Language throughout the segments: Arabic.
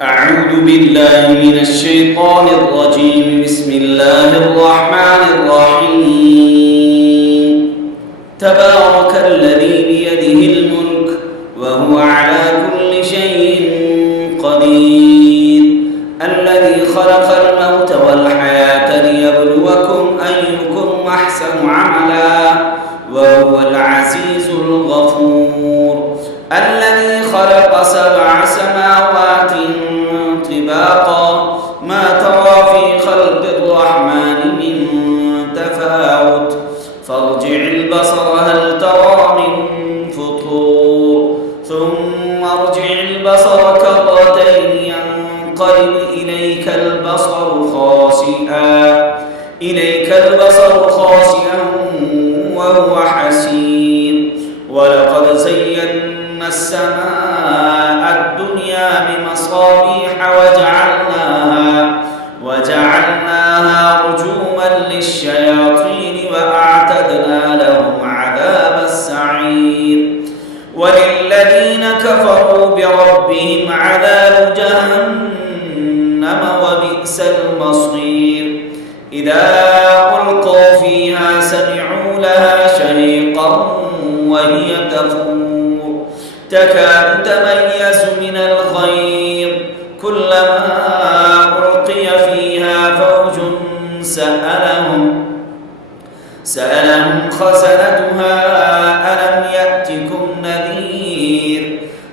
أعوذ بالله من الشيطان الرجيم. بسم الله الرحمن الرحيم. تبارك الذي بيده الملك وهو على كل شيء قدير، الذي خلق الموت والحياة ليبلوكم أيكم أحسن عملا وهو العزيز الغفور، الذي خلق 7 سماوات طباقا ما ترى في خلق الرحمن من تفاوت فارجع البصر هل ترى من فطور ثم ارجع البصر كرتين ينقلب إليك البصر خاسئا وهو حسير. ولقد زينا السماء الدنيا بمصابيح وجعلناها رجوما للشياطين وأعتدنا لهم عذاب السعير. وللذين كفروا بربهم عذاب جهنم وبئس المصير. إذا ألقوا فيها سمعوا لها شهيقا وهي تفور تكاد تميز من الغيظ كلما ألقي فيها فوج سألهم خزنتها ألم يأتكم نذير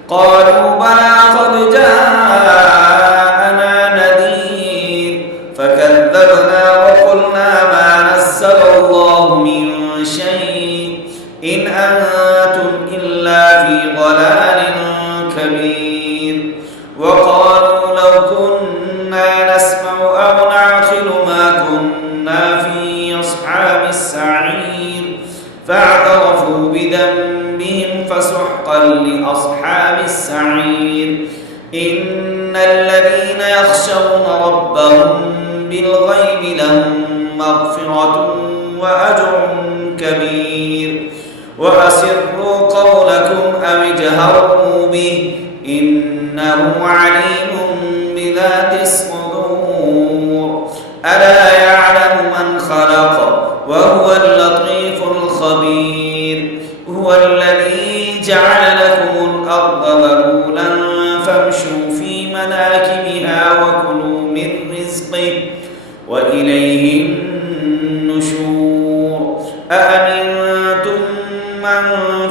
قالوا بلى قد جاءنا نذير فكذبنا وقلنا ما نزل الله من شيء إن أنتم إلا في ضلال كبير. وقالوا لو كنا نسمع أو نعقل ما كنا في أصحاب السعير فاعترفوا بذنبهم فسحقا لأصحاب السعير. إن الذين يخشون ربهم بالغيب لهم مغفرة وأجر كبير. وأسروا قولكم أو اجهروا به إنه عليم بذات الصدور. ألا يعلم من خلق وهو اللطيف الخبير. هو الذي جعل لكم الأرض ذلولا فامشوا في مناكبها وكلوا من رزقه وإليه النشور. أأمنتم من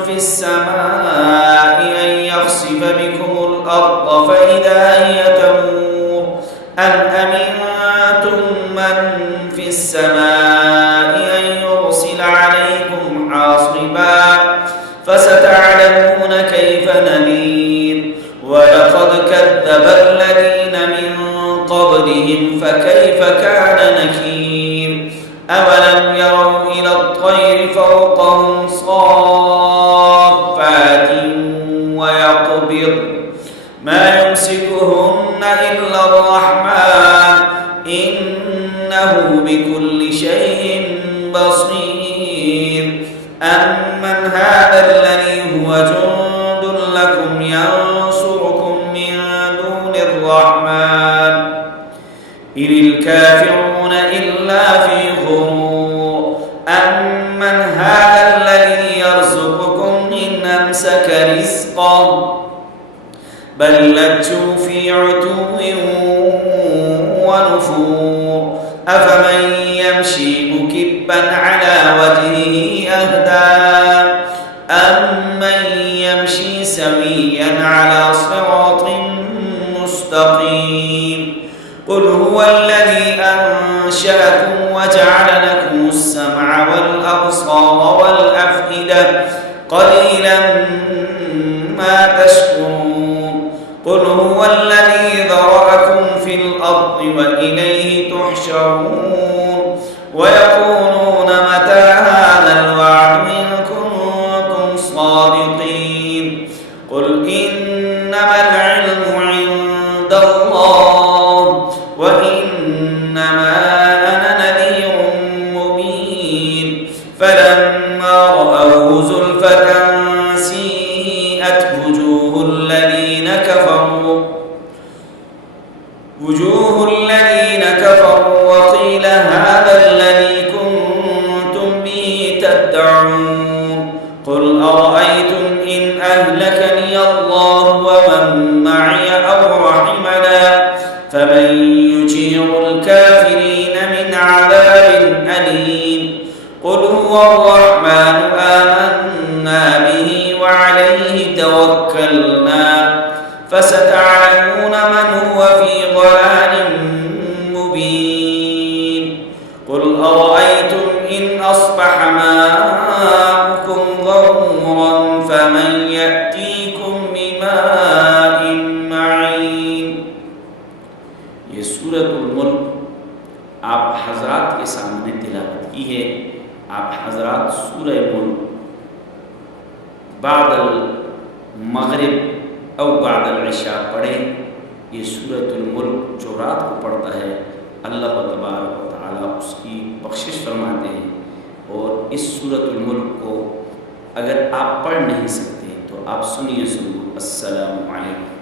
في السماء أن يخسف بكم الأرض فإذا هي تمور أم أمنتم من في السماء أن يرسل عليكم حاصبا فستعلمون كيف نذير. ولقد كذب الذين من قبلهم فكيف كان نكير. أولم يروا إلى الطير فوقهم صافات ويقبض ما يمسكهن إلا الرحمن إنه بكل شيء بصير. أمن هذا الذي هو جند لكم ينصركم من دون الرحمن إن الكافرون إلا في غرور. أمن هذا الذي يرزقكم إن أمسك رزقه بل لجوا في عتو ونفور. أفمن يمشي مكبا على وجهه أهدى أمن يمشي سويا على صراط مستقيم. قل هو الذي أنشأكم وجعل لكم السمع والأبصار والأفئدة قليلا ما تشكرون. قل هو الذي ذرأكم في الأرض وإليه تحشرون. ويقولون متى هذا الوعد إن كنتم صادقين. قل إنما العلم عند الله وإنما أنا نذير مبين. فلما رأوه زلفة سيئت وجوه الذين كفروا وجوه الذين كفروا وقيل هذا الذي كنتم به تدعون قل أرأيتم إن أهلكني الله ومن معي أو رحمنا فمن يجير الكافرين من عذاب أليم قل هو الرحمن آمنا به وعليه توكلنا فستعلمون من هو في ضلال مبين قل أرأيتم إن أصبح ماؤكم غورا فمن يأتيكم بماء معين. یہ سورة الملک آپ حضرات کے سامنے تلاوت کی ہے. آپ حضرات سورہ ملک بعد المغرب او بعد العشاء پڑھیں. یہ سورة الملک جو رات کو پڑھتا ہے اللہ تبارک و تعالیٰ اس کی بخشش فرماتے ہیں. اور اس سورة الملک کو اگر آپ پڑھ نہیں سکتے تو آپ سنیے ضرور. السلام علیکم.